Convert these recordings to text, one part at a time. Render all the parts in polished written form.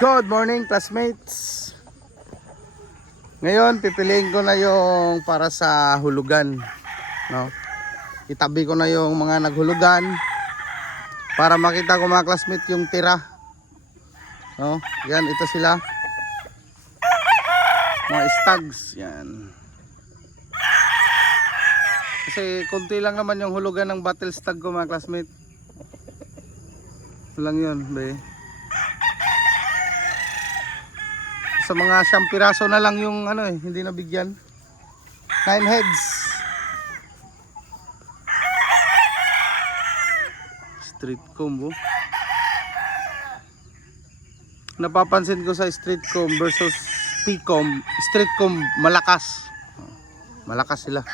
Good morning, classmates. Ngayon pipiliin ko na yung para sa hulugan, no? Itabi ko na yung mga naghulugan para makita ko mga classmates yung tira, no? Yan, ito sila, mga stags yan. Kasi konti lang naman yung hulugan ng battle stag ko mga classmates. Ito lang yun, be. Sa mga 10 piraso na lang yung hindi nabigyan. 9 heads. Street comb, oh. Napapansin ko sa street comb versus P-comb, street comb malakas. Malakas sila.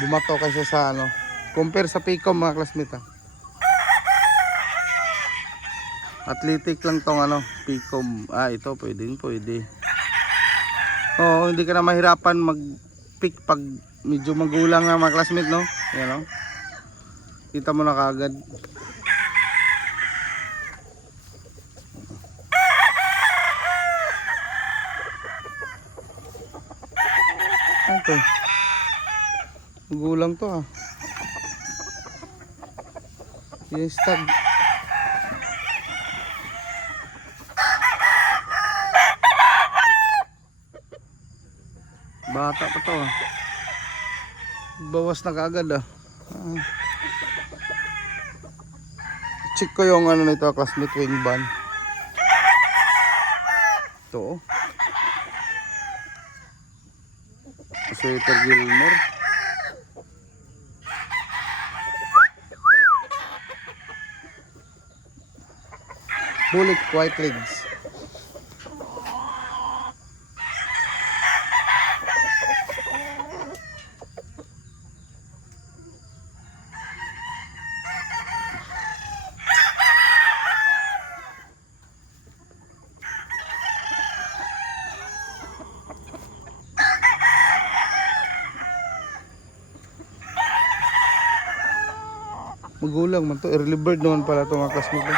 Bumato kasi sa compare sa P-comb mga classmates. Athletic lang tong P-comb. Ito pwede. Oo, hindi ka na mahirapan mag-pick pag medyo magulang na mga classmate, no? Yan, no? Kita mo na kaagad. Ito. Magulang to, Yung stag. Bata pa to, Bawas na kaagad, Check ko yung nito, classmate wing band. Ito, Sweater Gilmore. Bullet white legs. Magulang man to, early bird naman pala ito mga classmate.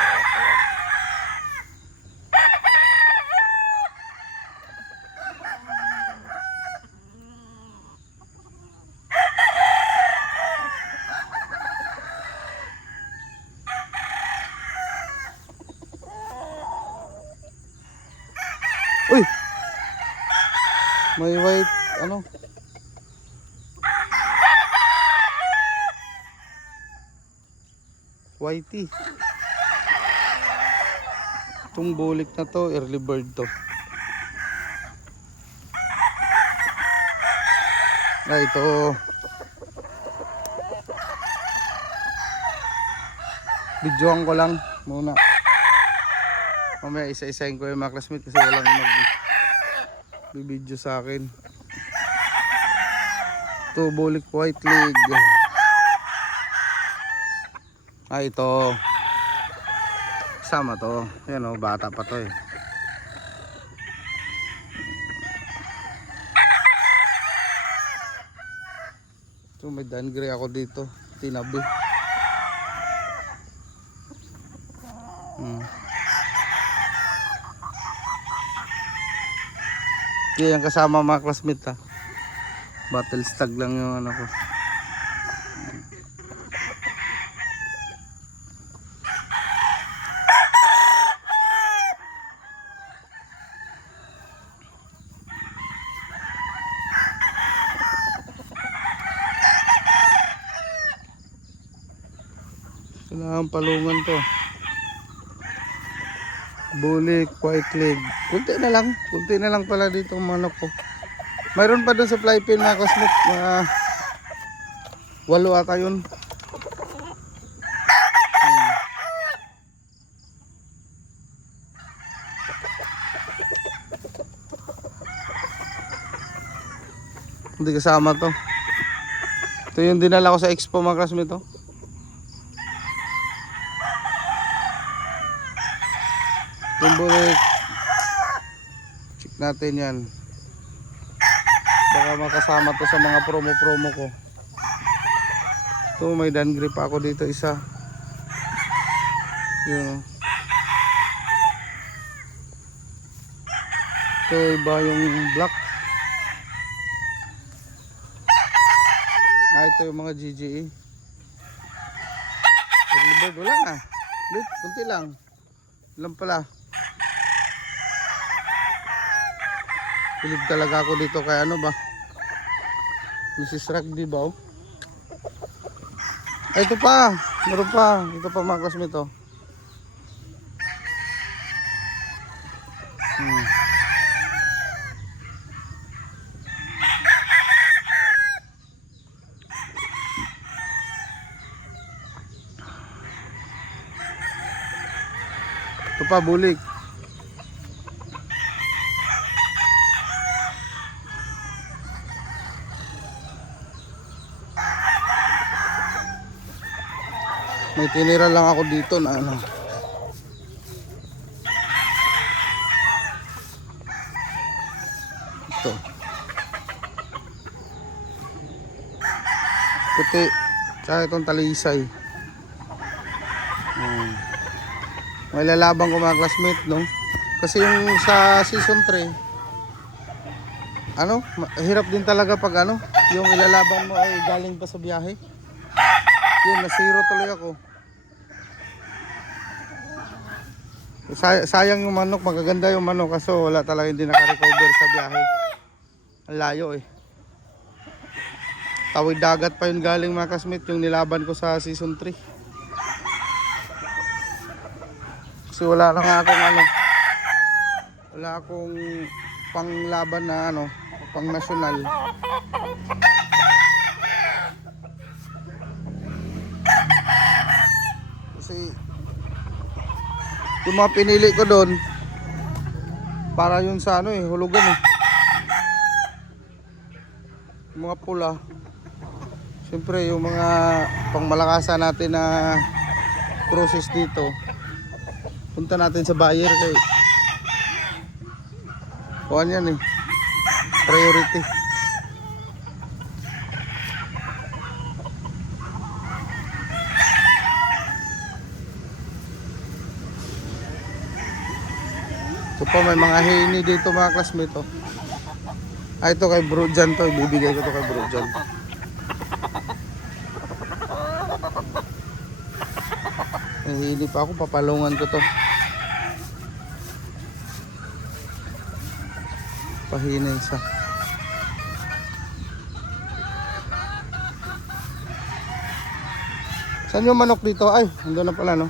Uy! May white, whitey. Itong bulik na to, early bird to. Ito. Videoan ko lang muna. Mamaya isa-isahin ko yung mga classmate kasi walang mag-video sa akin. Ito, bulik white leg. Ito. Sama to. Yan, bata pa to, So may dangre ako dito, tinabi. Yan kasama mga classmate, Battle stag lang yung ko. Kailangan palungan to. Bulik, white leg. Kunti na lang pala dito ang manok ko. Mayroon pa doon sa fly pin mga classmate. 8 ata yun. Hindi kasama to. Ito yung dinala ko sa expo mga classmate, Yung bulik. Check natin yan. Baka makasama to sa mga promo ko. Ito, may dan grip ako dito isa. Yun. Ito iba yung black. Ito yung mga GGE. Early bird, wala na. Late, kunti lang. Ilan pala. Pilig talaga ako dito kay ano ba? Mrs. Rugby ba oh? Ito pa, meron pa. Ito pa mga classmate oh. Ito pa bulik. May tinira lang ako dito na ano. Ito. Puti. Tsaka itong talisay. May lalabang ko mga classmate, no? Kasi yung sa season 3, ano, hirap din talaga pag ano, yung ilalaban mo ay galing pa sa biyahe. Yun, na-zero tuloy ako. Sayang yung manok, magaganda yung manok kaso wala talaga hindi naka-recover sa biyahe. Ang layo eh. Tawid dagat pa yun galing mga classmate, yung nilaban ko sa season 3. Kasi wala lang akong ano, wala akong panglaban na ano, pang nasyonal. Kasi yung mga pinili ko doon para yun sa ano eh, hulugan eh. Yung mga pula. Siyempre yung mga pangmalakasan natin na process dito. Punta natin sa buyer kay kuhan yan eh. Priority. So po may mga hini dito mga classmate oh. Ito kay Bro Jan to, ibibigay ko to kay Bro Jan. May hini pa ako, papalungan ko to. Pahina isa. Saan yung manok dito? Ay, nandun na pala no.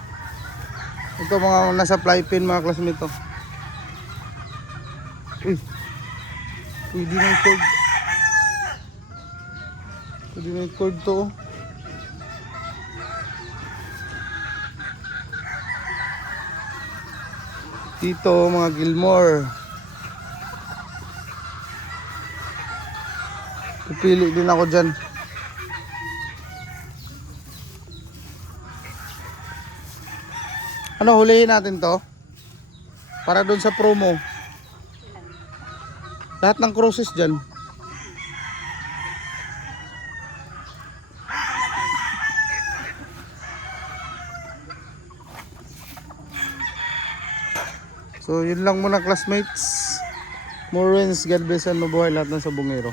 Ito mga nasa fly pin mga classmate to. Pwede na yung cord. Pwede na yung cord to. Dito mga Gilmore. Pipili din ako dyan. Ano, hulihin natin to? Para doon sa promo. Lahat ng crosses dyan. So yun lang muna classmates. More wins, God bless and mabuhay lahat ng sa bungero.